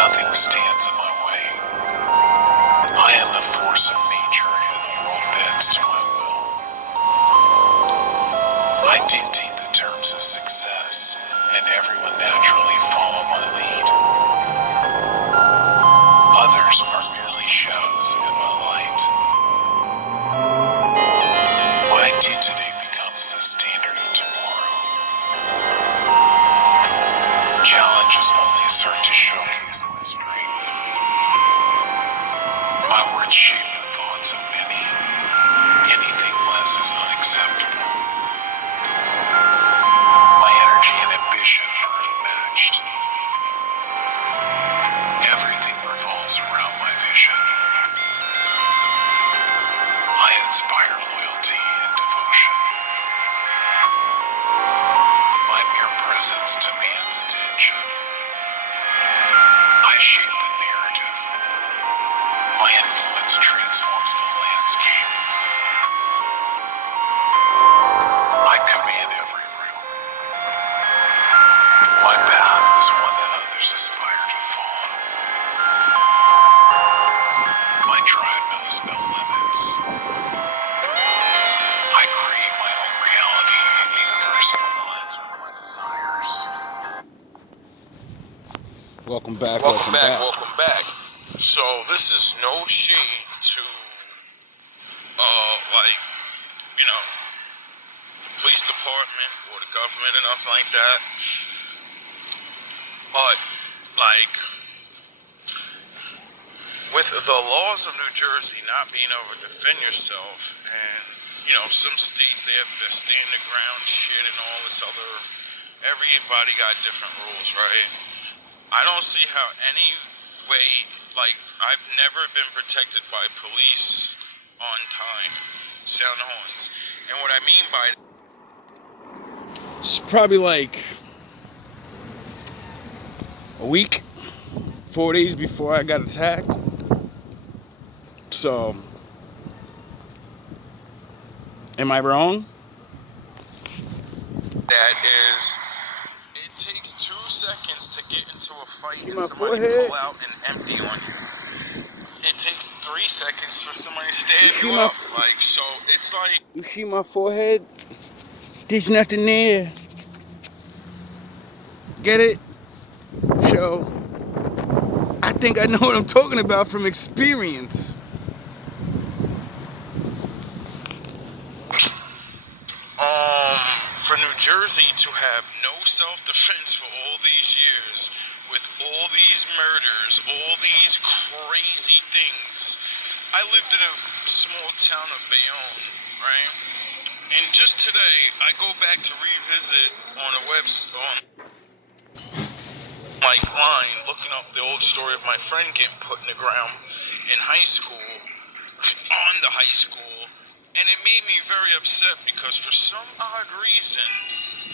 Nothing stands in my way. I am the force of nature, and the world bends to my will. I dictate the terms of success, and everyone naturally follow my lead. Others are merely shadows in my light. What I do today becomes the standard of tomorrow. Challenges only serve to showcase my strength. My words shape the thoughts of many. Anything less is unacceptable. My energy and ambition are unmatched. Everything revolves around my vision. I inspire loyalty and devotion. My mere presence demands attention. I shape the narrative. My influence transforms the landscape. I command every room. My path is one that others aspire to follow. My drive knows no limits. I create my own reality, and the universe aligns with my desires. Welcome back. Welcome back. So this is no shade to, the police department or the government or nothing like that. But, with the laws of New Jersey not being able to defend yourself, and, some states, they have their stand the ground shit and all this other, everybody got different rules, right? I don't see how any way, I've never been protected by police on time. Sound horns. And what I mean by It's probably like a week, 4 days before I got attacked. So, am I wrong? that is, it takes 2 seconds to get into a fight and my somebody forehead. pull out and empty on you. It takes 3 seconds for somebody to stab see you my up. So it's like, You see my forehead? There's nothing there. Get it? So, I think I know what I'm talking about from experience. for New Jersey to have no self-defense for all these years, with all these murders, all these crazy things. I lived in a small town of Bayonne, right? And just today, I go back to revisit on a line, looking up the old story of my friend getting put in the ground in high school, on the high school, and it made me very upset because for some odd reason,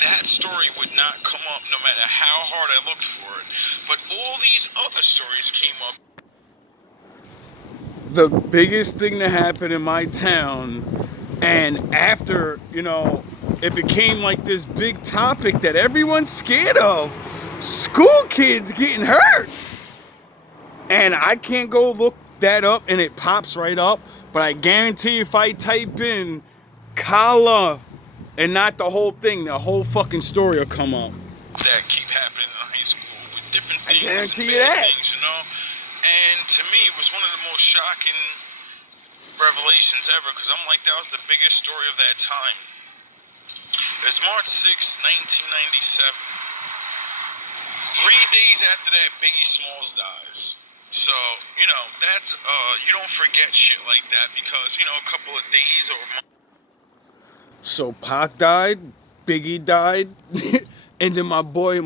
that story would not come up no matter how hard I looked for it. But all these other stories came up. The biggest thing that happened in my town, and after, it became like this big topic that everyone's scared of. School kids getting hurt. And I can't go look that up and it pops right up. But I guarantee if I type in Kala and not the whole thing, the whole fucking story will come up. That keep happening in high school with different things, I guarantee and you that. things, And to me, it was one of the most shocking revelations ever, because I'm like, that was the biggest story of that time. It's March 6, 1997. 3 days after that, Biggie Smalls dies. So, that's, you don't forget shit like that because, a couple of days or months. So Pac died, Biggie died, and then my boy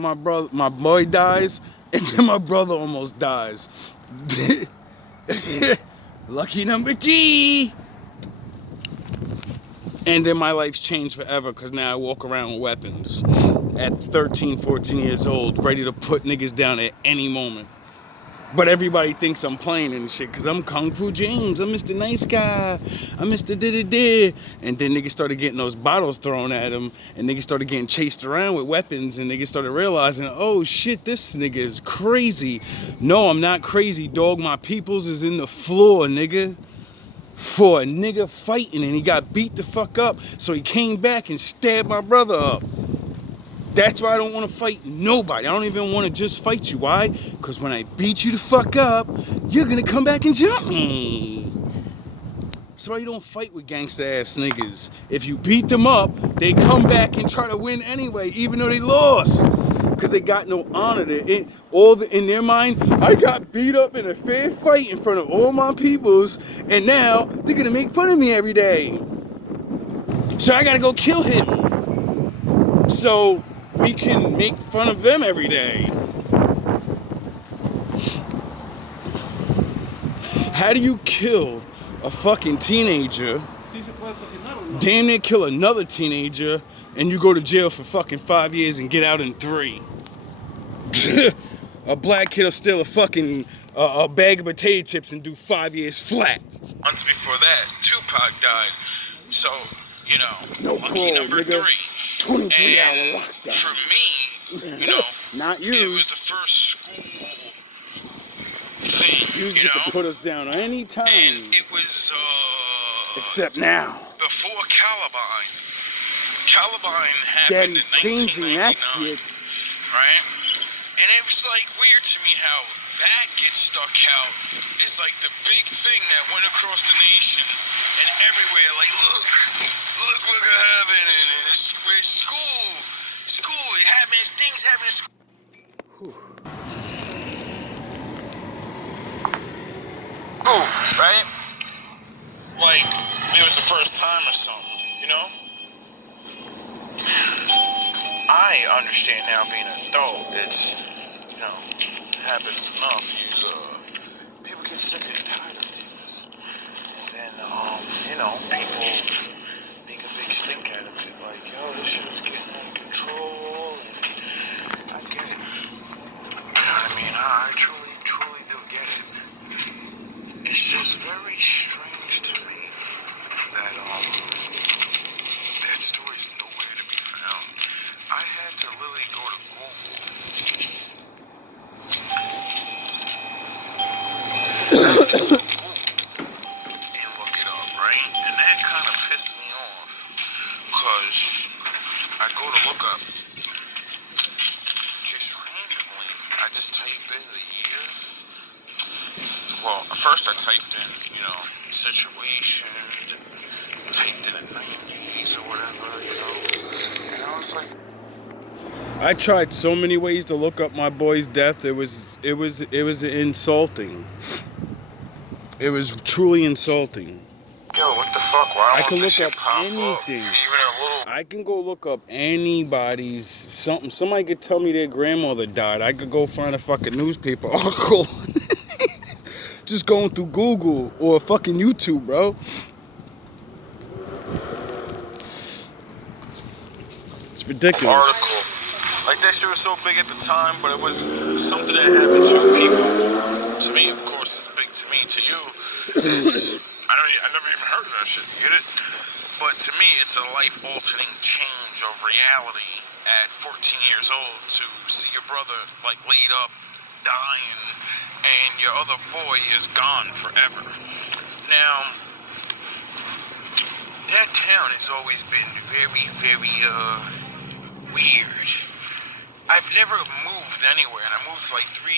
dies, and then my brother almost dies. Lucky number 3. And then my life's changed forever because now I walk around with weapons at 13, 14 years old, ready to put niggas down at any moment. But everybody thinks I'm playing and shit, cause I'm Kung Fu James, I'm Mr. Nice Guy, I'm Mr. Did. And then niggas started getting those bottles thrown at him, and niggas started getting chased around with weapons, and niggas started realizing, oh shit, this nigga is crazy. No, I'm not crazy, dog. My peoples is in the floor, nigga. For a nigga fighting, and he got beat the fuck up, so he came back and stabbed my brother up. That's why I don't want to fight nobody. I don't even want to just fight you. Why? Because when I beat you the fuck up, you're going to come back and jump me. That's why you don't fight with gangsta ass niggas. If you beat them up, they come back and try to win anyway, even though they lost. Because they got no honor. In their mind, I got beat up in a fair fight in front of all my peoples, and now they're going to make fun of me every day. So I got to go kill him. So we can make fun of them every day. How do you kill a fucking teenager, damn near kill another teenager, and you go to jail for fucking 5 years and get out in 3? A black kid will steal a fucking a bag of potato chips and do 5 years flat. Months before that, Tupac died. So, you know, No lucky parole, number nigga. 3. 23-hour lockdown. For me, you know, Not you. it was the first school thing, You you get know, to put us down any time. and it was Except now. before Columbine. Columbine happened Daddy's in 1999, changing that shit. right? And it was like weird to me how that gets stuck out. It's like the big thing that went across the nation and everywhere. Like, look what happened. And it's school, it happens, things happen in school. Ooh, right? Like, it was the first time or something, you know? I understand now being an adult, it's, you know, it happens enough. People get sick and tired of things. And then, you know, people make a big stink out of it. Like, yo, this shit is getting out of control. And I get it. You know what I mean? I truly do get it. It's just very strange to me that, that story's nowhere to be found. I had to literally go to Google and look it up, right? And that kind of pissed me off, because I go to look up just randomly. I just type in the year. Well, first I typed in, you know, situation, typed in the 90s or whatever, you know, and I was like, I tried so many ways to look up my boy's death. It was insulting. It was truly insulting. yo, what the fuck? Why I won't can this look shit up pop up? anything. Even a little. I can go look up anybody's something. Somebody could tell me their grandmother died. I could go find a fucking newspaper article. Just going through Google or fucking YouTube, bro. It's ridiculous. Article. Like, that shit was so big at the time, but it was something that happened to people. To me, of course, it's big to me. To you, it's, I never even heard of that shit. You get it? But to me, it's a life-altering change of reality at 14 years old to see your brother, like, laid up, dying, and your other boy is gone forever. Now, that town has always been very, very, weird. I've never moved anywhere, and I moved to like 3,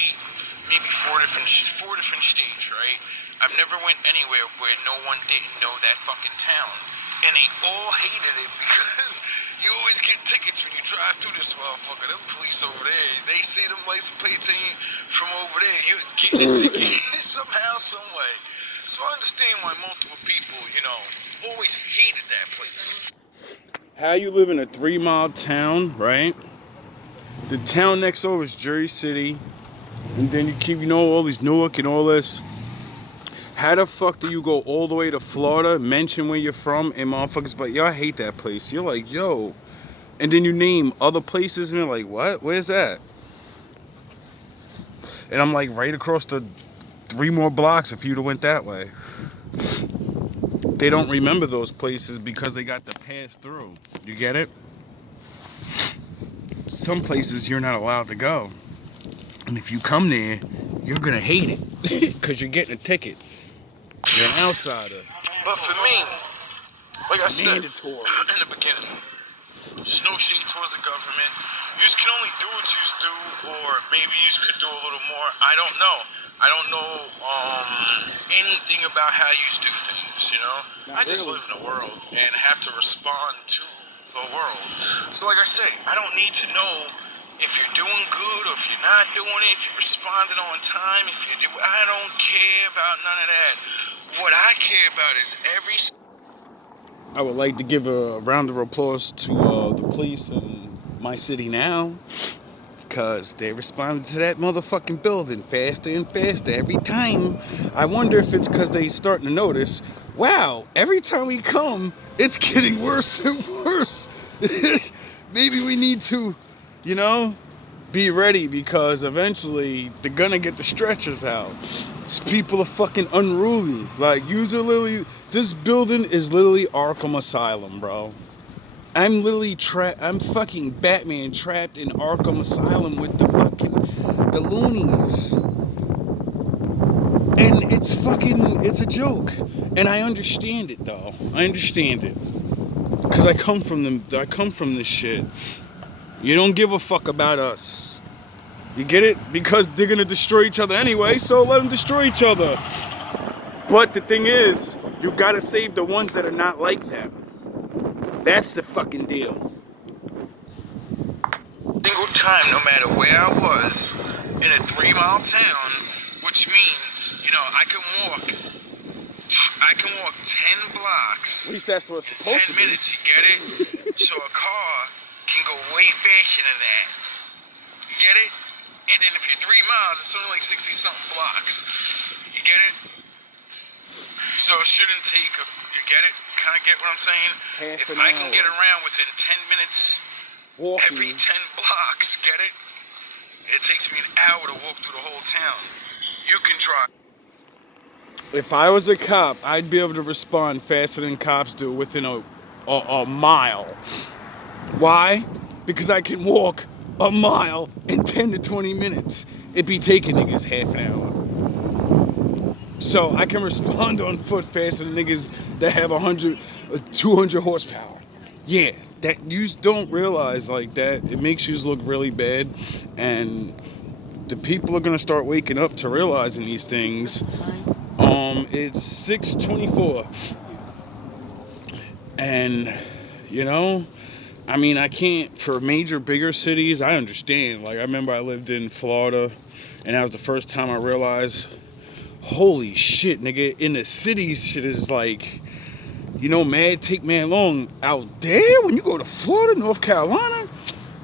maybe 4 different states, right? I've never went anywhere where no one didn't know that fucking town. And they all hated it because you always get tickets when you drive through this motherfucker. Them police over there, they see them license plates from over there, you're getting a ticket somehow, some way. So I understand why multiple people, you know, always hated that place. How you live in a 3-mile town, right? The town next over is Jersey City, and then you keep, you know, all these Newark and all this. How the fuck do you go all the way to Florida, mention where you're from, and motherfuckers, but yo, I hate that place. You're like, yo, and then you name other places, and you're like, what? Where's that? And I'm like right across the 3 more blocks if you'd have went that way. They don't remember those places because they got to pass through. You get it? Some places you're not allowed to go. And if you come there, you're going to hate it because you're getting a ticket. You're an outsider. But for me, like I said Mandatory. in the beginning, there's no shade towards the government. You just can only do what you do, or maybe you just could do a little more. I don't know. I don't know anything about how you do things, you know? I just live in a world and have to respond to the world. So like I say, I don't need to know if you're doing good or if you're not doing it, if you responded on time, if you do. I don't care about none of that. What I care about is I would like to give a round of applause to the police in my city now, because they responded to that motherfucking building faster and faster every time. I wonder if it's because they starting to notice, wow, every time we come, it's getting worse and worse. Maybe we need to, you know, be ready, because eventually they're gonna get the stretchers out. These people are fucking unruly. Like, this building is literally Arkham Asylum, bro. I'm literally I'm fucking Batman trapped in Arkham Asylum with the loonies. And it's a joke. And I understand it though. I understand it. Cause I come from this shit. You don't give a fuck about us. You get it? Because they're gonna destroy each other anyway, so let them destroy each other. But the thing is, you gotta save the ones that are not like them. That's the fucking deal. single time, no matter where I was, in a 3-mile town, which means, you know, I can walk 10 blocks. At least that's what it's in supposed 10 to be. minutes, you get it? So a car can go way faster than that. You get it? And then if you're 3 miles, it's only like 60-something blocks. You get it? So it shouldn't take you get it? Kind of get what I'm saying? Half If an I can hour. get around within 10 minutes, Walking. every 10 blocks, get it? It takes me an hour to walk through the whole town. You can drive. If I was a cop, I'd be able to respond faster than cops do within a mile. Why? Because I can walk a mile in 10 to 20 minutes. It'd be taking niggas half an hour. So I can respond on foot faster than niggas that have 200 horsepower. Yeah, that you just don't realize like that. It makes you look really bad, and the people are gonna start waking up to realizing these things. It's 6:24, and you know, I mean, I can't, for major bigger cities, I understand. Like, I remember I lived in Florida, and that was the first time I realized, holy shit, nigga, in the cities, shit is like, you know, take man long. Out there, when you go to Florida, North Carolina,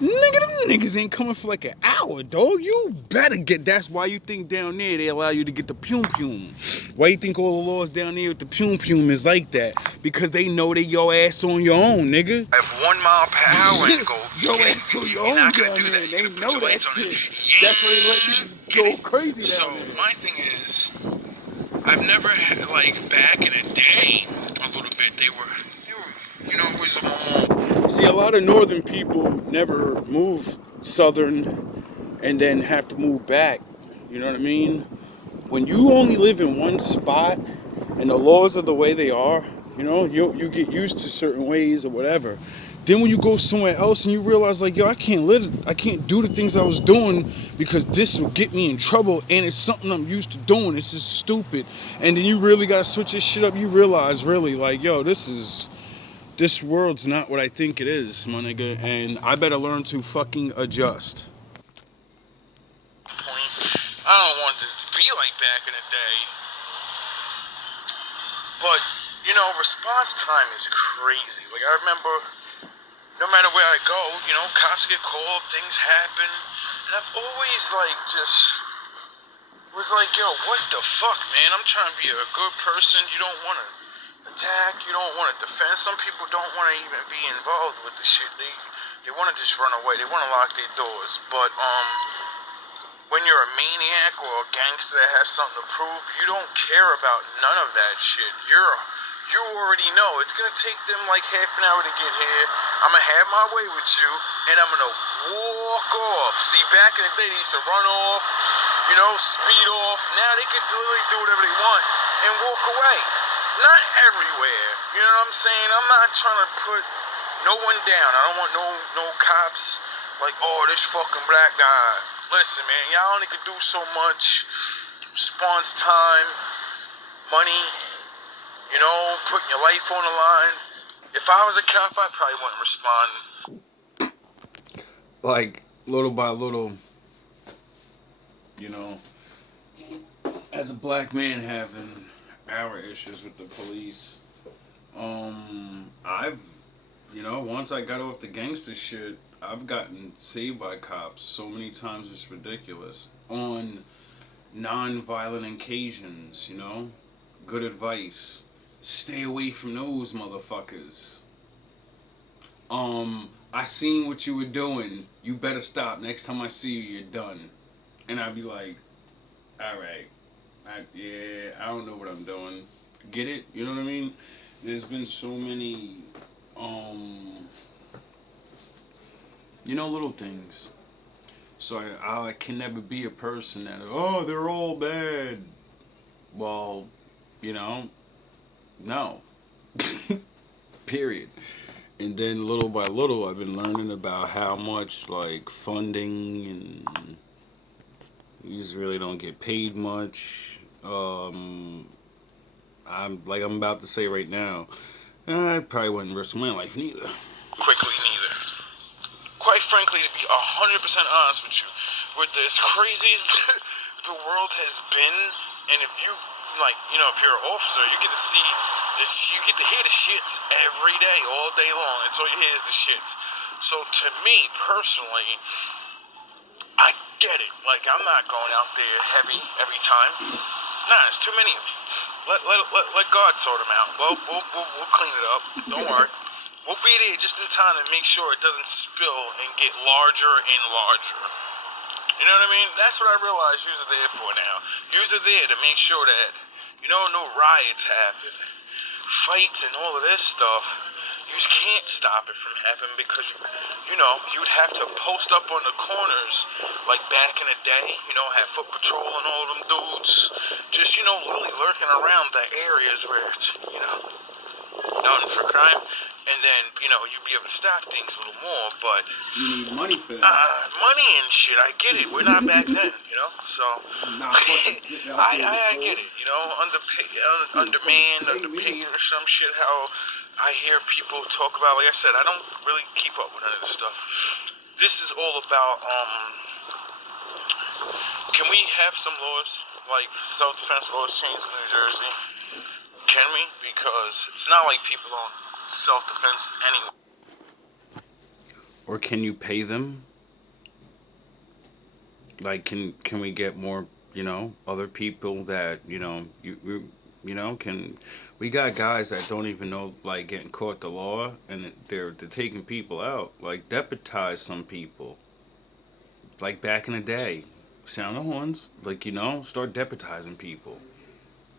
nigga, them niggas ain't coming for like an hour, dog. You better get, that's why you think down there they allow you to get the pum-pum. Why you think all the laws down there with the pum-pum is like that? Because they know they your ass on your own, nigga. I have 1 mile per hour and go. Your ass on your You're own not down gonna do there. that. They You put know your that lights on shit. it. That's why they let niggas Get go it? crazy So down there. my thing is, I've never had, like, back in the day, a little bit, they were, you know, it was more. See, a lot of northern people never move southern and then have to move back. You know what I mean? When you only live in one spot and the laws are the way they are, you know, you get used to certain ways or whatever. Then when you go somewhere else and you realize, like, yo, I can't do the things I was doing because this will get me in trouble, and it's something I'm used to doing. This is stupid. And then you really gotta switch this shit up. You realize, really, like, yo, this world's not what I think it is, my nigga, and I better learn to fucking adjust. I don't want it to be like back in the day. But, you know, response time is crazy. Like, I remember, no matter where I go, you know, cops get called, things happen. And I've always, like, just was like, yo, what the fuck, man? I'm trying to be a good person. You don't want to attack. You don't want to defend. Some people don't want to even be involved with the shit. They want to just run away. They want to lock their doors. But, when you're a maniac maniac or a gangster that has something to prove, you don't care about none of that shit. You already know it's gonna take them like half an hour to get here. I'm gonna have my way with you, and I'm gonna walk off. See, back in the day, they used to run off, speed off. Now they can literally do whatever they want and walk away. Not everywhere. You know what I'm saying? I'm not trying to put no one down. I don't want no cops like, oh, this fucking black guy. Listen, man, y'all only can do so much. Response time, money, putting your life on the line. If I was a cop, I probably wouldn't respond. Like, little by little, as a black man having our issues with the police, I've, once I got off the gangster shit, I've gotten saved by cops so many times it's ridiculous. On non-violent occasions, good advice. Stay away from those motherfuckers. I seen what you were doing. You better stop. Next time I see you, you're done. And I'd be like, alright. I don't know what I'm doing. Get it? You know what I mean? There's been so many, little things. So I can never be a person that, oh, they're all bad. Well, no. Period. And then little by little, I've been learning about how much, like, funding and these really don't get paid much. I'm about to say right now, I probably wouldn't risk my life neither. Quickly, neither. Quite frankly, to be 100% honest with you, with as crazy as the world has been, and if you, if you're an officer, you get to see this, you get to hear the shits every day, all day long. That's all you hear is the shits. So to me, personally, I get it. Like, I'm not going out there heavy every time. Nah, it's too many of me. Let God sort them out. We'll clean it up. Don't worry. We'll be there just in time to make sure it doesn't spill and get larger and larger. You know what I mean? That's what I realize you're there for now. You're there to make sure that, no riots happen. Fights and all of this stuff. You just can't stop it from happening because, you'd have to post up on the corners like back in the day, have foot patrol and all of them dudes. Just, literally lurking around the areas where it's, known for crime. And then, you'd be able to stop things a little more, but... You need money for that. Money and shit, I get it. We're not back then, so... I get it, undermanned, underpaid or some shit, how I hear people talk about, like I said, I don't really keep up with none of this stuff. This is all about, can we have some laws, like self-defense laws changed in New Jersey? Can we? Because it's not like people don't self-defense anyway. Or can you pay them? Like, can we get more, other people that, can... We got guys that don't even know, like, getting caught the law, and they're taking people out. Like, deputize some people. Like, back in the day. Sound the horns. Like, start deputizing people.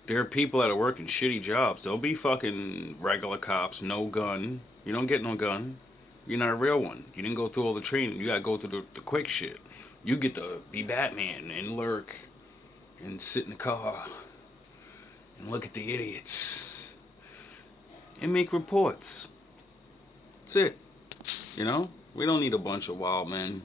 There are people that are working shitty jobs. They'll be fucking regular cops, no gun. You don't get no gun. You're not a real one. You didn't go through all the training. You gotta go through the quick shit. You get to be Batman and lurk and sit in the car and look at the idiots and make reports. That's it. We don't need a bunch of wild men.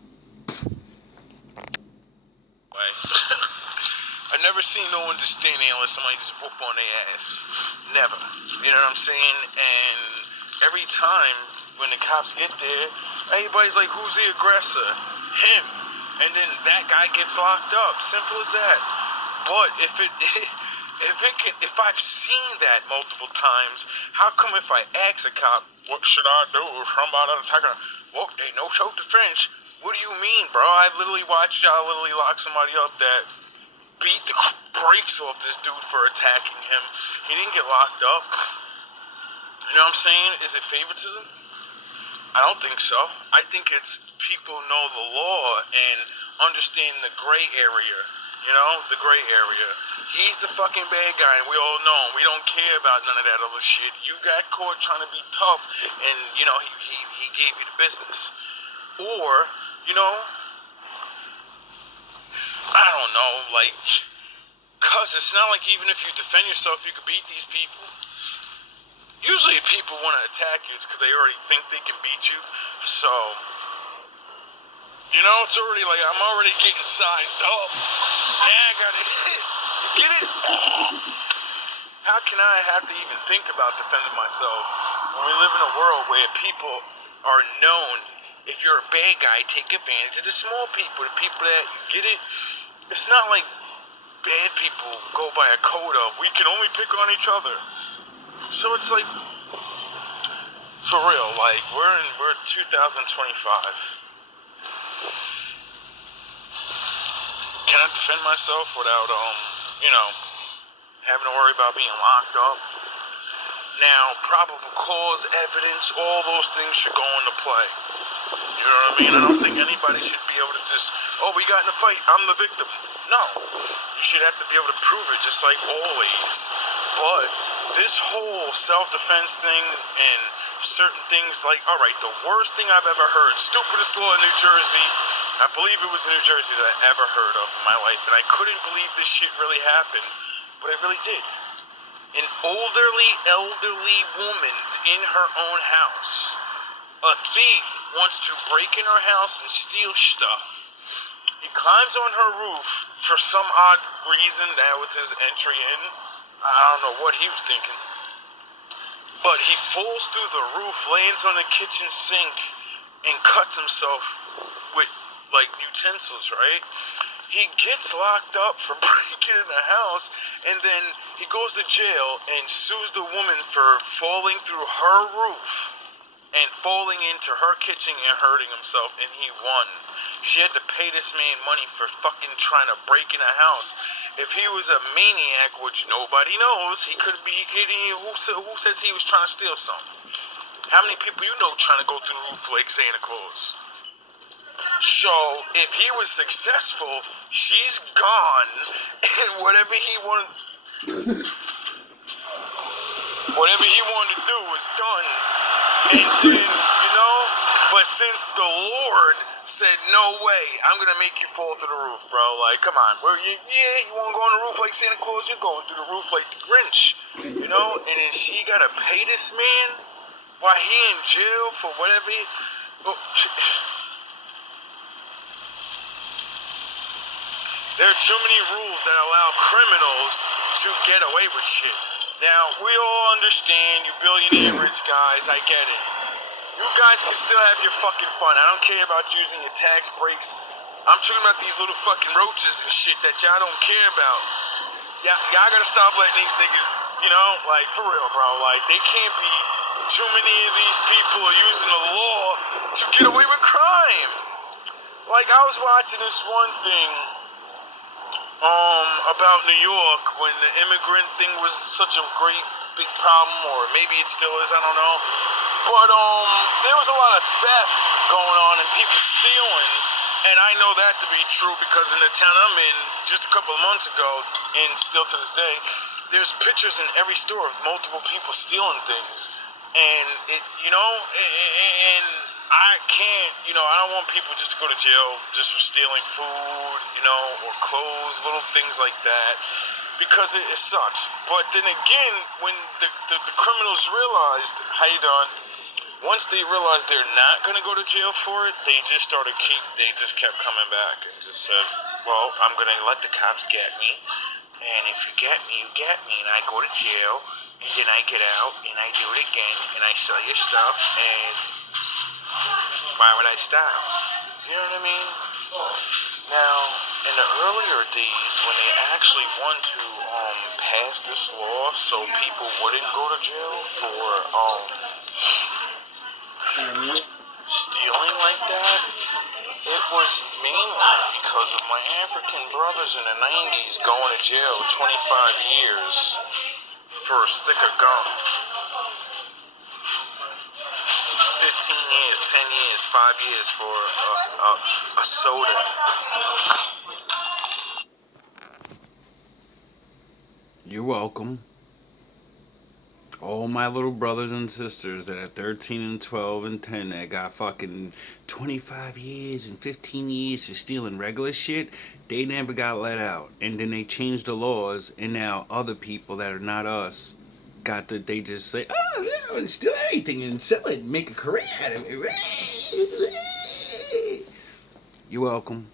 I've never seen no one just stand there and let somebody just whoop on their ass. Never. You know what I'm saying? And every time when the cops get there, everybody's like, who's the aggressor? Him. And then that guy gets locked up. Simple as that. But if I've seen that multiple times, how come if I ask a cop, what should I do if somebody attack her? Well, ain't no self-defense. What do you mean, bro? I literally watched y'all literally lock somebody up that beat the brakes off this dude for attacking him. He didn't get locked up. You know what I'm saying? Is it favoritism? I don't think so. I think it's people know the law and understand the gray area. You know, the gray area. He's the fucking bad guy, and we all know him. We don't care about none of that other shit. You got caught trying to be tough, and, you know, he gave you the business. Or, you know, I don't know, like, cause it's not like even if you defend yourself, you can beat these people. Usually if people want to attack you, it's because they already think they can beat you. So, you know, it's already like, I'm already getting sized up. Now I gotta hit. You get it? How can I have to even think about defending myself when we live in a world where people are known? If you're a bad guy, take advantage of the small people, the people that, you get it? It's not like bad people go by a code of, we can only pick on each other. So it's like, for real, like, we're 2025. Can I defend myself without, you know, having to worry about being locked up? Now, probable cause, evidence, all those things should go into play. You know what I mean? I don't think anybody should be able to just, oh, we got in a fight, I'm the victim. No. You should have to be able to prove it, just like always. But this whole self-defense thing and certain things like, all right, the worst thing I've ever heard, stupidest law in New Jersey, I believe it was in New Jersey that I ever heard of in my life, and I couldn't believe this shit really happened, but it really did. An elderly woman's in her own house. A thief wants to break in her house and steal stuff. He climbs on her roof for some odd reason. That was his entry in. I don't know what he was thinking. But he falls through the roof, lands on the kitchen sink, and cuts himself with, like, utensils, right? He gets locked up for breaking in the house, and then he goes to jail and sues the woman for falling through her roof and falling into her kitchen and hurting himself, and he won. She had to pay this man money for fucking trying to break in a house. If he was a maniac, which nobody knows, he could be kidding. Who says he was trying to steal something? How many people you know trying to go through the roof like Santa Claus? So, if he was successful, she's gone, and whatever he wanted to do was done. And then, you know, but since the Lord said, no way, I'm going to make you fall through the roof, bro. Like, come on. You want to go on the roof like Santa Claus? You're going through the roof like the Grinch, you know? And then she got to pay this man while he in jail for whatever he... There are too many rules that allow criminals to get away with shit. Now, we all understand, you billionaire rich guys, I get it. You guys can still have your fucking fun. I don't care about using your tax breaks. I'm talking about these little fucking roaches and shit that y'all don't care about. Y'all gotta stop letting these niggas, you know, like, for real, bro. Like, they can't be too many of these people using the law to get away with crime. Like, I was watching this one thing about New York when the immigrant thing was such a great big problem, or maybe it still is, I don't know. But there was a lot of theft going on and people stealing, and I know that to be true because in the town I'm in just a couple of months ago, and still to this day, there's pictures in every store of multiple people stealing things. And it, you know, and I can't, you know, I don't want people just to go to jail just for stealing food, you know, or clothes, little things like that, because it sucks. But then again, when the criminals realized, how you doing? Once they realized they're not going to go to jail for it, they just kept coming back and just said, well, I'm going to let the cops get me, and if you get me, and I go to jail, and then I get out, and I do it again, and I sell your stuff, and why would I stop? You know what I mean? Now, in the earlier days, when they actually wanted to pass this law so people wouldn't go to jail for stealing like that, it was mainly because of my African brothers in the 90s going to jail 25 years for a stick of gum. 15 years, 10 years, 5 years for a soda. You're welcome. All my little brothers and sisters that are 13 and 12 and 10 that got fucking 25 years and 15 years for stealing regular shit, they never got let out. And then they changed the laws, and now other people that are not us they just say, oh, yeah, and steal everything and sell it and make a career out of it. You're welcome.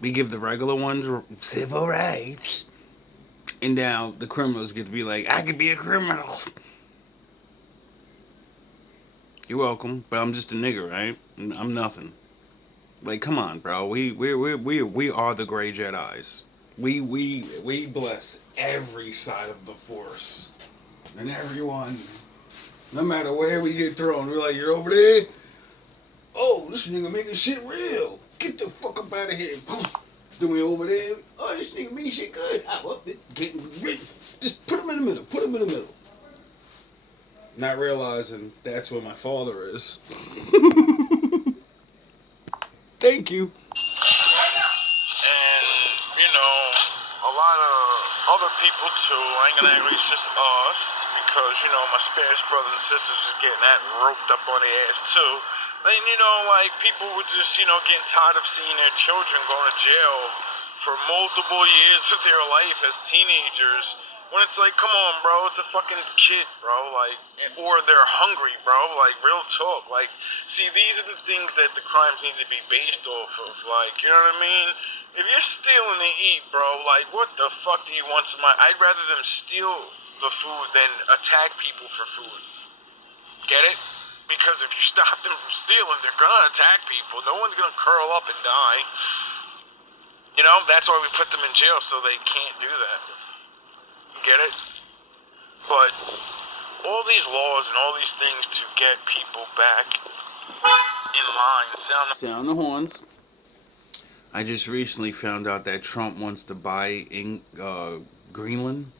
We give the regular ones civil rights. And now the criminals get to be like, I could be a criminal. You're welcome, but I'm just a nigger, right? I'm nothing. Like, come on, bro. We are the Grey Jedis. We bless every side of the Force and everyone. No matter where we get thrown, we're like, you're over there. Oh, this nigga making shit real. Get the fuck up out of here. Doing over there. Oh, this nigga making shit good. I love it. Getting rich. Just put him in the middle. Put him in the middle. Not realizing that's where my father is. Thank you. And, you know, a lot of other people too. I ain't gonna act like it's just us, because, you know, my Spanish brothers and sisters are getting that roped up on their ass too. And, you know, like, people were just, you know, getting tired of seeing their children going to jail for multiple years of their life as teenagers. When it's like, come on, bro, it's a fucking kid, bro, like, or they're hungry, bro, like, real talk, like, see, these are the things that the crimes need to be based off of, like, you know what I mean? If you're stealing to eat, bro, like, what the fuck do you want I'd rather them steal the food than attack people for food. Get it? Because if you stop them from stealing, they're gonna attack people. No one's gonna curl up and die. You know, that's why we put them in jail, so they can't do that. Get it? But all these laws and all these things to get people back in line. Sound the horns. I just recently found out that Trump wants to buy Greenland.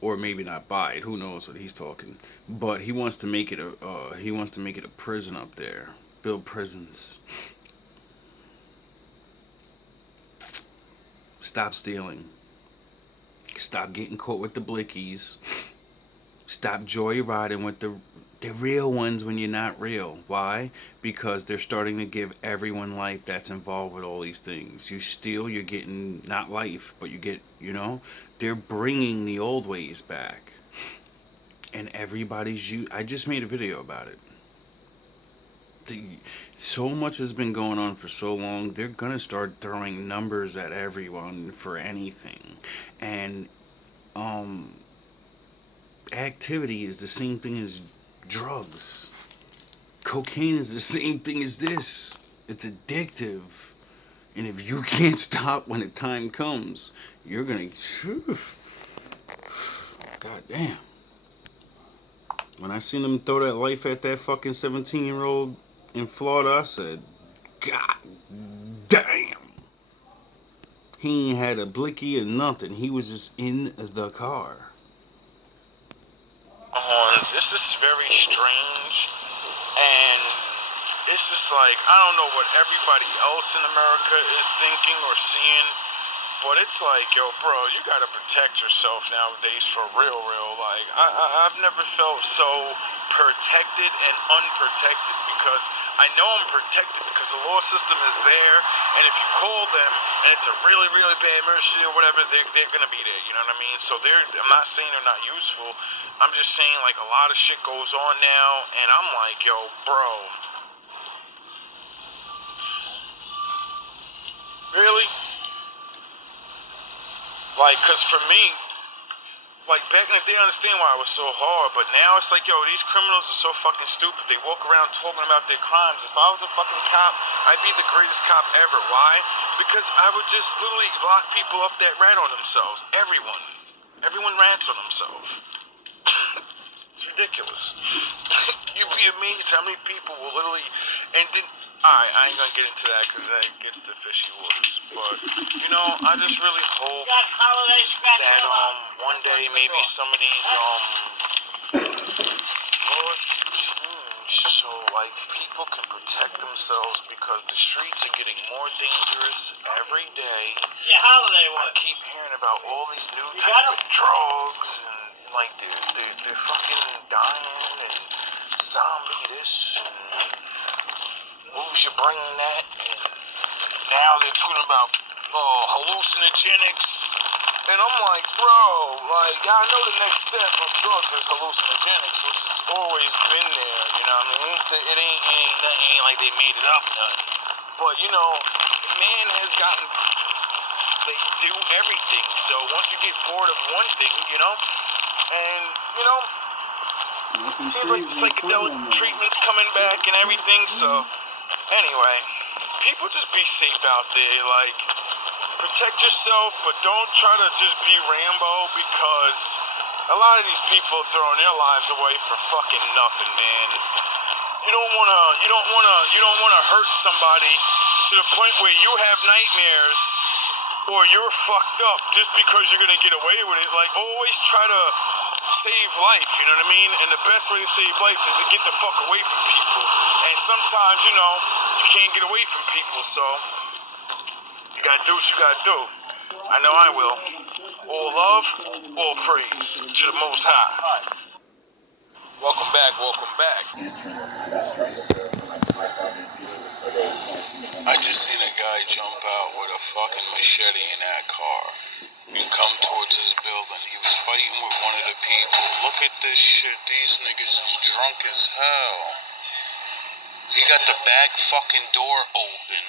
Or maybe not buy it. Who knows what he's talking? But he wants to make it a prison up there. Build prisons. Stop stealing. Stop getting caught with the blickies. Stop joyriding with the real ones when you're not real. Why? Because they're starting to give everyone life that's involved with all these things. You steal, you're getting not life, but you get, you know, they're bringing the old ways back. And I just made a video about it. So much has been going on for so long, they're gonna start throwing numbers at everyone for anything. And activity is the same thing as drugs. Cocaine is the same thing as this. It's addictive. And if you can't stop when the time comes, you're gonna God damn. When I seen them throw that life at that fucking 17-year-old in Florida, I said, God damn. He ain't had a blicky or nothing. He was just in the car. This is very strange, and it's just like, I don't know what everybody else in America is thinking or seeing, but it's like, yo, bro, you gotta protect yourself nowadays for real. Like, I've never felt so protected and unprotected, because I know I'm protected because the law system is there, and if you call them and it's a really, really bad emergency or whatever, they're gonna be there, you know what I mean? So I'm not saying they're not useful, I'm just saying, like, a lot of shit goes on now, and I'm like, yo, bro, really? Like, cause for me, like, back in the day, I understand why it was so hard, but now it's like, yo, these criminals are so fucking stupid. They walk around talking about their crimes. If I was a fucking cop, I'd be the greatest cop ever. Why? Because I would just literally lock people up that rat on themselves. Everyone rats on themselves. It's ridiculous. You'd be amazed how many people will literally, alright, I ain't gonna get into that because that gets to fishy waters. But, you know, I just really hope that one day maybe some of these laws can change. so like people can protect themselves because the streets are getting more dangerous every day. Yeah, holiday I one. keep hearing about all these new type of drugs and like they're fucking dying and zombie this and who's your brain that and now they're talking about hallucinogenics. And I'm like, bro, like, I know the next step of drugs is hallucinogenics, which has always been there, you know what I mean? It ain't like they made it up, nothing. But, you know, man has gotten, they do everything. So once you get bored of one thing, you know, and, you know, seems like the psychedelic treatment's coming back and everything. So, anyway, people just be safe out there, like, protect yourself, but don't try to just be Rambo because a lot of these people are throwing their lives away for fucking nothing, man. You don't wanna hurt somebody to the point where you have nightmares or you're fucked up just because you're gonna get away with it. Like, always try to save life, you know what I mean? And the best way to save life is to get the fuck away from people. And sometimes, you know, you can't get away from people, so you gotta do what you gotta do. I know I will. All love, all praise to the Most High. Welcome back, welcome back. I just seen a guy jump out with a fucking machete in that car and come towards his building. He was fighting with one of the people. Look at this shit. These niggas is drunk as hell. He got the back fucking door open.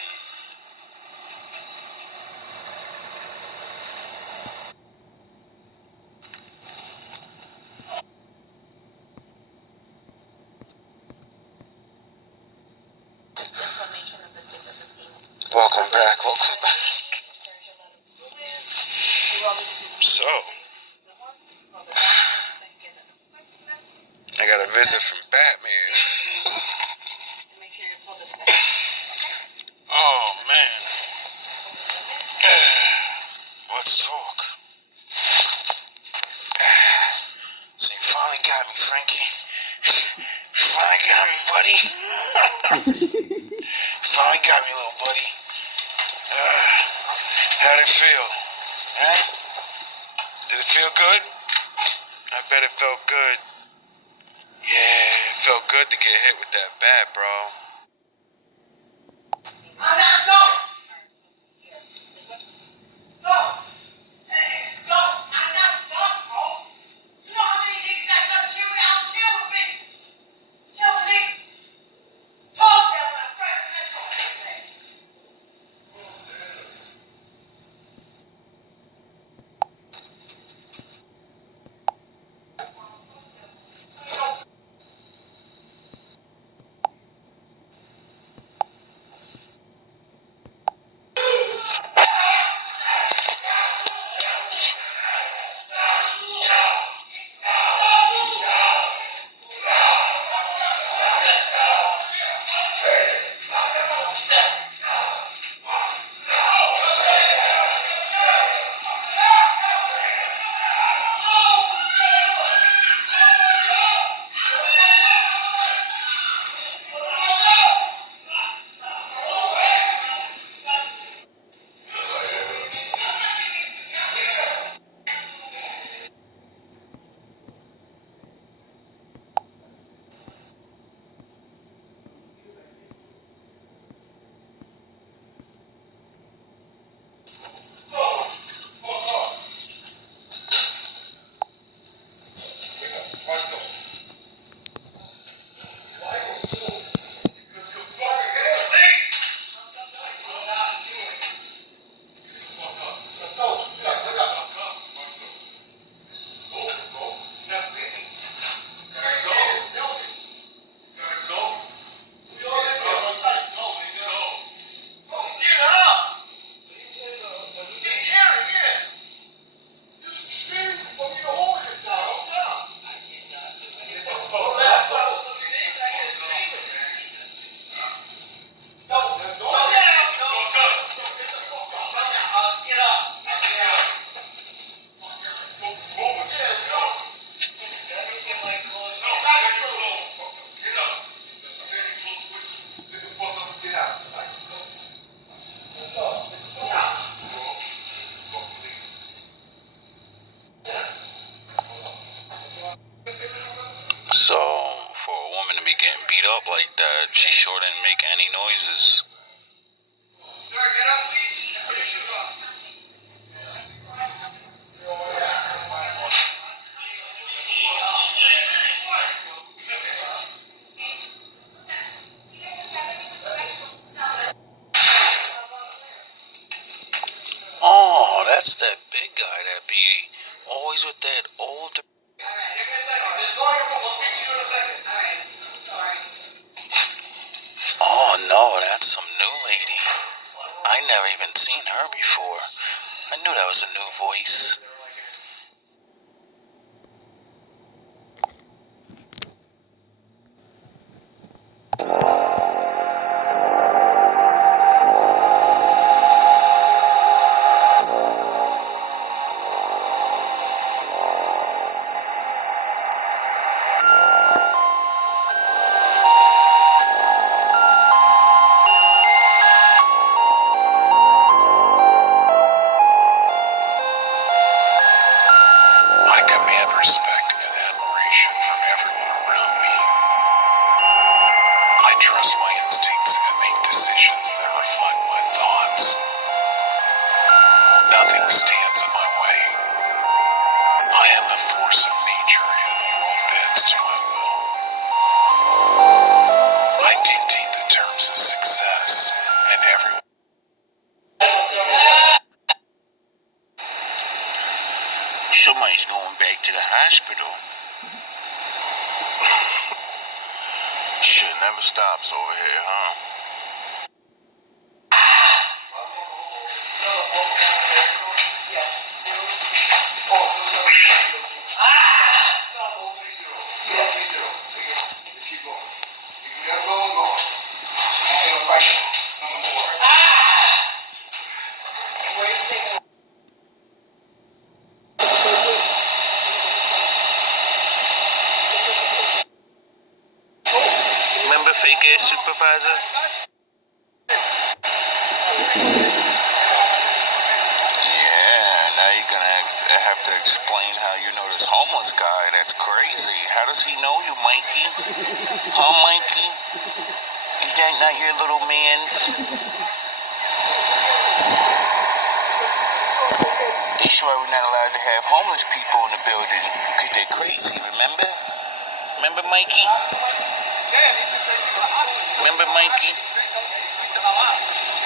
Welcome back, welcome back. So, I got a visit from Batman. Oh, man. Let's talk. So you finally got me, Frankie. You finally got me, buddy. Finally got me, little buddy. How'd it feel? Huh? Did it feel good? I bet it felt good. Yeah, it felt good to get hit with that bat, bro. She sure didn't make any noises. Sir, get up, please. Put your shoes on. Oh, that's that big guy that be always with that old... Give me a second. Just go on your phone. We'll speak to you in a second. All right. Sorry. Oh no, that's some new lady. I never even seen her before. I knew that was a new voice. I command respect and admiration from everyone around me. I trust my instincts and make decisions that reflect my thoughts. Nothing stands in my way. I am the force of nature and the world bends to my will. I dictate the terms of success and everyone. Somebody's going back to the hospital. Shit never stops over here, huh? Just keep going. You can get going. He's gonna fight. Nothing more. Where are you taking? Remember fake ass supervisor? Yeah, now you're gonna have to explain how you know this homeless guy. That's crazy. How does he know you, Mikey? Huh, Mikey? Is that not your little man's? They sure we're not allowed to have homeless people in the building because they're crazy, remember? Remember, Mikey? Remember, Mikey?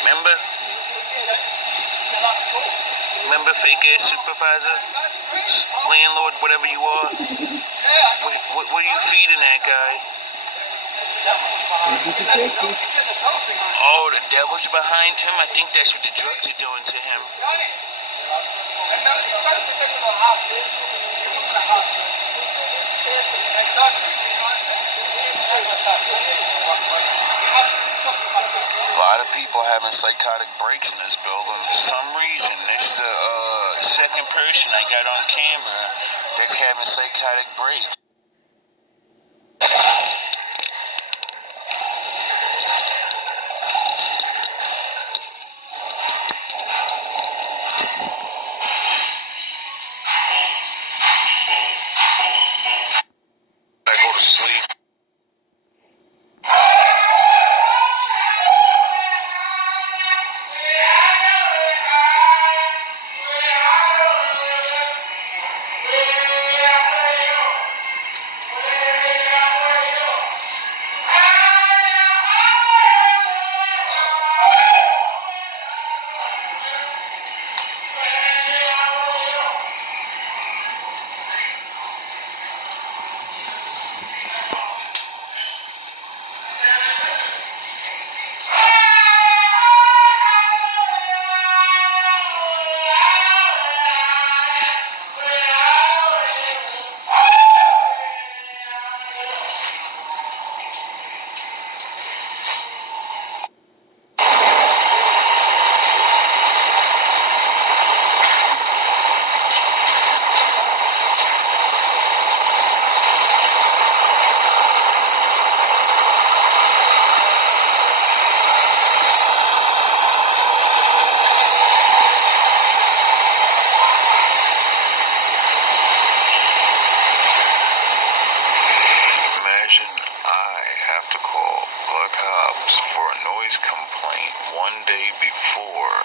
Remember? Remember fake ass supervisor? Landlord, whatever you are? What are you feeding that guy? Oh, the devil's behind him? I think that's what the drugs are doing to him. A lot of people having psychotic breaks in this building for some reason. This is the second person I got on camera that's having psychotic breaks. I go to sleep.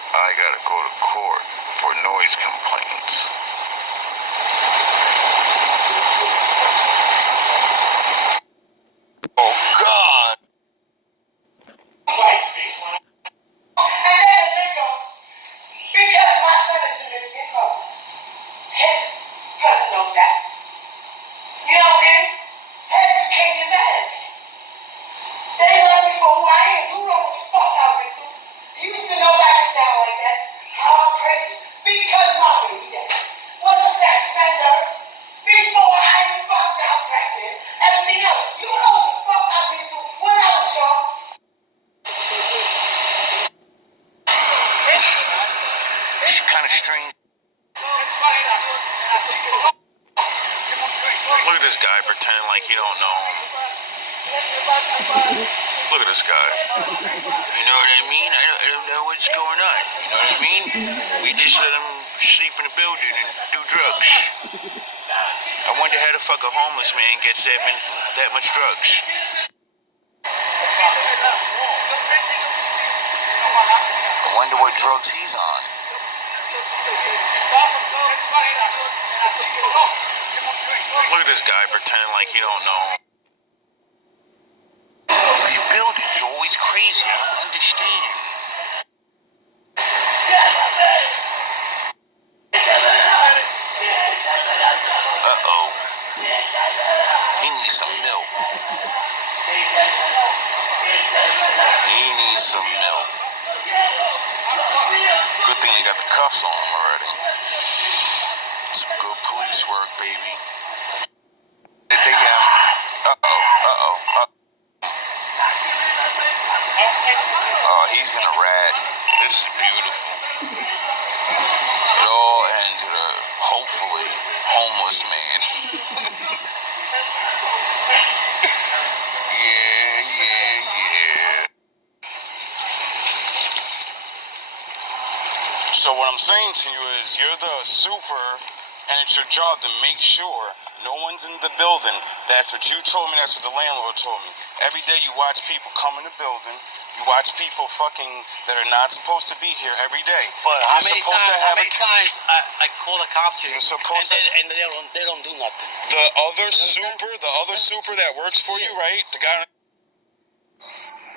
I gotta go to court for noise complaints. Oh, God! Because my son is the living God. His cousin knows that. You know what I'm saying? Hey, you can't get mad at me. They love me for who I am. You know what the fuck I've been through. You used to know I get down like that. How I'm crazy. Because my baby daddy was a sex offender before I even found out crack there. Everything else. You know what the fuck I've been through when I was young. It's kind of strange. Look at this guy pretending like he don't know him. Look at this guy. You know what I mean? I don't know what's going on. You know what I mean? We just let him sleep in the building and do drugs. I wonder how the fuck a homeless man gets that much drugs. I wonder what drugs he's on. Look at this guy pretending like he don't know him. These buildings are always crazy. I don't understand. Uh-oh. He needs some milk. He needs some milk. Good thing they got the cuffs on him already. Some good police work, baby. Oh, he's gonna rat. This is beautiful. It all ends with a, hopefully, homeless man. Yeah. So what I'm saying to you is, you're the super, and it's your job to make sure no one's in the building. That's what you told me, that's what the landlord told me. Every day you watch people come in the building, you watch people fucking that are not supposed to be here every day. But how many times I call the cops here, You're supposed and they don't do nothing. The other super that works for you, right? The guy.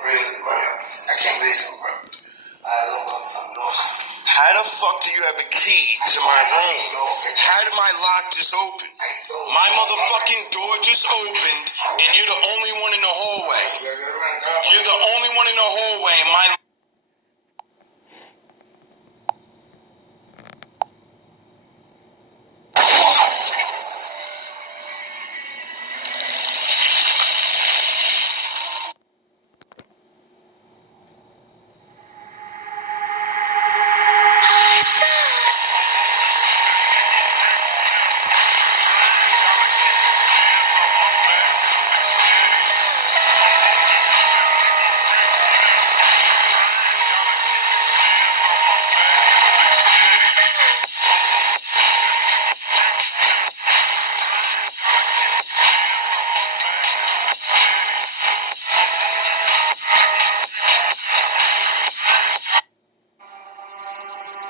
Really, I can't believe it, bro. I'm lost. How the fuck do you have a key to my room? How did my lock just open? My motherfucking door just opened, and you're the only one in the hallway. You're the only one in the hallway, and my.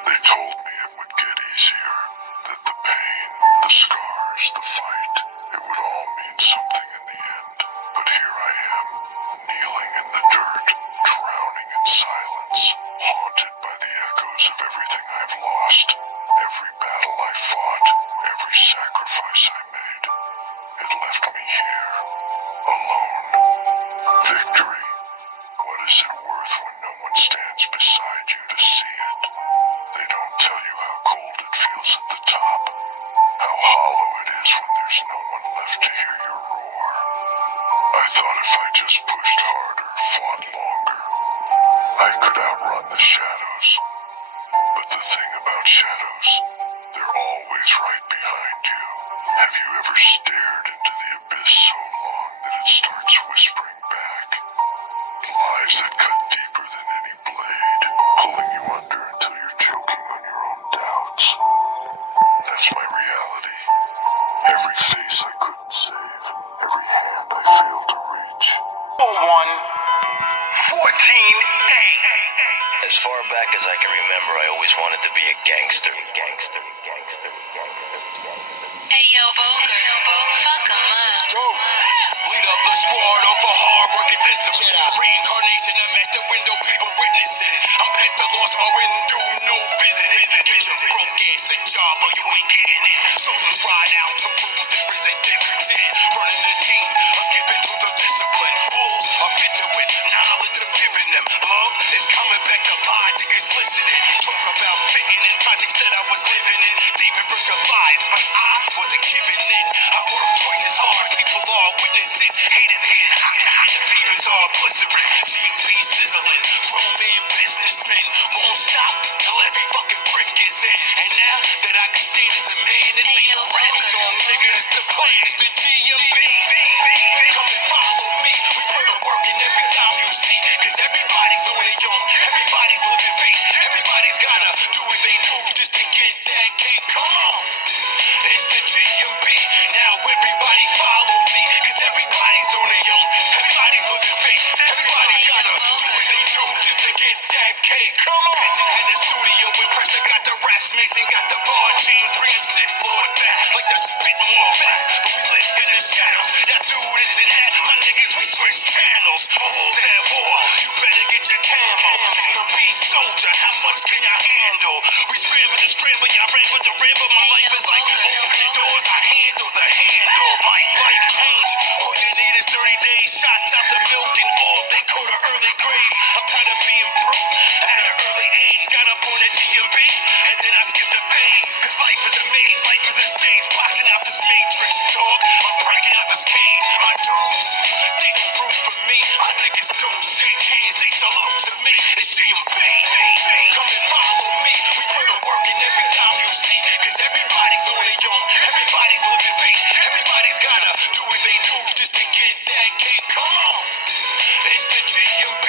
They told me it would get easier, that the pain, the scars, the fight, it would all mean something in the end. But here I am, kneeling in the dirt, drowning in silence, haunted by the echoes of everything I've lost, every battle I fought, every sacrifice I made. It left me here, alone. Victory, what is it worth when no one stands beside you to see it? They don't tell you how cold it feels at the top, how hollow it is when there's no one left to hear your roar. I thought if I just pushed harder, fought longer, I could outrun the shadows. But the thing about shadows, they're always right behind you. Have you ever stared into the abyss so long that it starts whispering back? Lies that cut deeper than any blade, pulling you under until you're choking on your own doubts. That's my reality. Every face I couldn't save, every hand I failed to reach. 1-14-8. As far back as I can remember, remember I always wanted to be a gangster. Hey yo, Boger, fuck 'em up. Lead up the squad off a hard work and discipline. Reincarnation, a master window, people witness it. I'm past the loss of my window, no visiting. Get your broke ass a job or you ain't getting it. Soldiers ride out to rules, there is a difference in running the team, or giving to the discipline. Bulls are fit to it, knowledge I'm giving them. Love is coming back to logic is listening. Talk about fitting in projects that I was living in. David versus Goliath, but I wasn't giving in. I work twice as hard, people are witnessing. Haters here, and the fevers are blistering. GMB sizzling, grown man businessmen won't stop till every fucking brick is in. And now that I can stand as a man, this ain't a rap song, nigga, it's the plan, it's the GMB. Come and follow me, we put in work in every dime you see. Cause everybody's on their own, everybody's living fake. Everybody's gotta do what they do just to get that cake. Come on, it's the GMB. Now everybody follow me, cause everybody's on their own, everybody's living fake. Everybody's gotta do what they do just to get that cake. Come on. Vision had the studio with pressure, got the raps, Mason got the bar chains, bringing shit floor to back, like the spit more fast. But we live in the shadows, y'all do this and that, my niggas we switch channels. Walls at war, you better get your camo. GMB soldier, how much can y'all handle? We scramble to scramble, y'all ramble to ramble. My life is like opening doors, I handle the handle. My life change, all you need is 30 days, shots out the milk and all, they call the early grave. I'm tired of being broke at an early age. Got up on the GMB, and then I skipped the phase. Cause life is a maze, life is a stage. Boxing out this matrix, dog, I'm breaking out this cage. My dudes, they don't root for me. My niggas don't shake hands, they salute to me. It's GMB, come and follow me. We put in work in every dime you see. Cause everybody's on their own, everybody's living fake. Everybody's gotta do what they do just to get that cake. Come on, it's the GMB.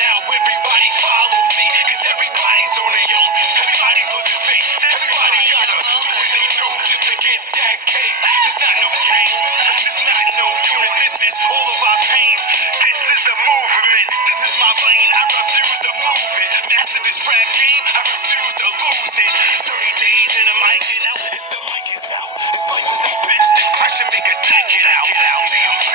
Now everybody follow me, cause everybody's on their own, everybody's living fake. Everybody's gotta do what they do just to get that cake. There's not no game, there's not no unit. This is all of our pain. This is the movement, this is my lane. I refuse to move it. Massive is rap game, I refuse to lose it. 30 days in the mic and out, if the mic is out. If life is a bitch, then I should make a dick it out. GMB,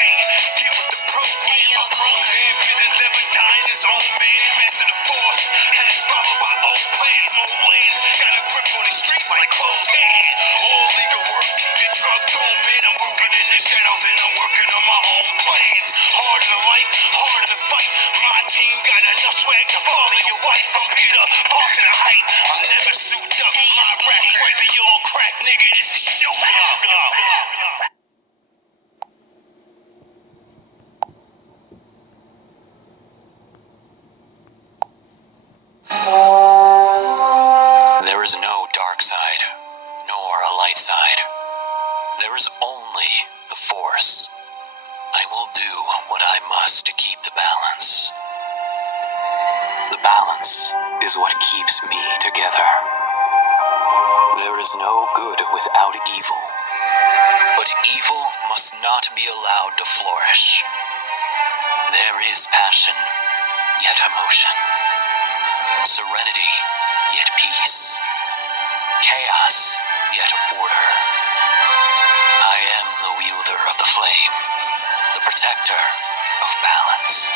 get with the program. My program isn't never dying, his own man. Master the force, and it's followed by old plans. More lands, got a grip on the streets like closed hands. All legal work, keep it drugged on, man. I'm moving in the shadows and I'm working on my own plans. Harder to life, harder to fight. My team got enough swag to follow your wife. From Peter, Park to the height. I'm never souped up, my rap's way beyond crack, nigga. This is shoot up. There is no dark side, nor a light side. There is only the Force. I will do what I must to keep the balance. The balance is what keeps me together. There is no good without evil, but evil must not be allowed to flourish. There is passion, yet emotion. Serenity, yet peace. Chaos, yet order. I am the wielder of the flame, the protector of balance.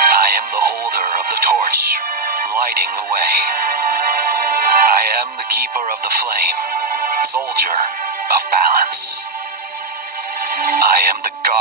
I am the holder of the torch, lighting the way. I am the keeper of the flame, soldier of balance. I am the god.